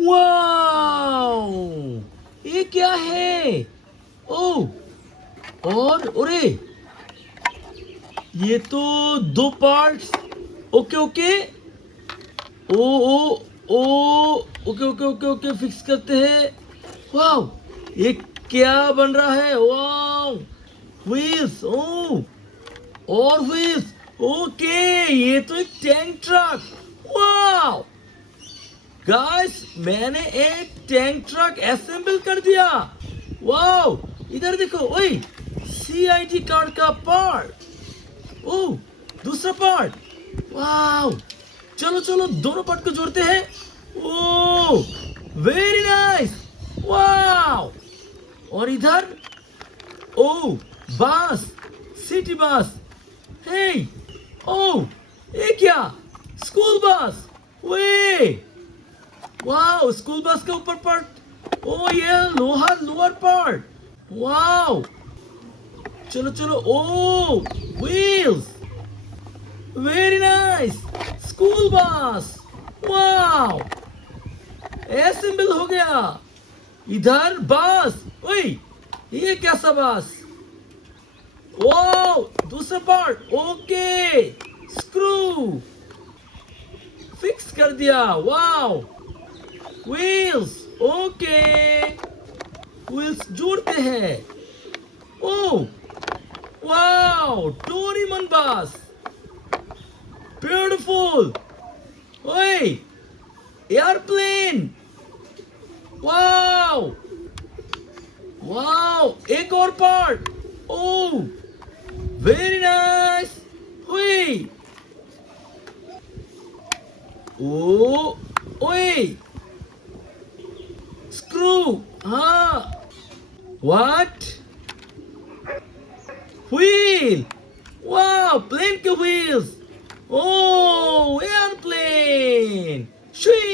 Wow, ये क्या है? ओह, और अरे, ये तो दो parts. Okay okay, oh oh oh, okay okay okay okay, fix करते हैं। वाओ, ये क्या बन रहा है? वाओ, व्हील्स, ओ, और व्हील्स। ओके, ये तो एक टैंक ट्रक। वाओ गाइस, मैंने एक टैंक ट्रक असेंबल कर दिया। वाओ, इधर देखो, ओए, सीआईडी कार्ड का पार्ट। ओह, दूसरा पार्ट। वाओ, चलो चलो दोनों पार्ट को जोड़ते हैं। ओह, वेरी नाइस। वाओ, और इधर, ओह, बस, सिटी बस। हे, ओह, ये क्या? School bus. वे, वाओ, स्कूल बस का ऊपर पार्ट। ओ ये लोहा लोअर पार्ट। वाओ, चलो चलो, oh, wheels, very nice, school bus. Wow, assemble हो गया। इधर बस, ओए, ये कैसा बस? वाओ, दूसरा पार्ट। ओके, स्क्रू फिक्स कर दिया। वाओ, व्हील्स, ओके, व्हील्स जोड़ते हैं। ओह, वाओ, डोरेमन बस, ब्यूटीफुल। ओए, एयरप्लेन। वाओ, वाओ, एक और पार्ट। ओह, वेरी नाइस। हुई, ओ, ओए, स्क्रू, हाँ, व्हाट, व्हील। वाओ, प्लेन के व्हील्स। Oh, airplane! Shui!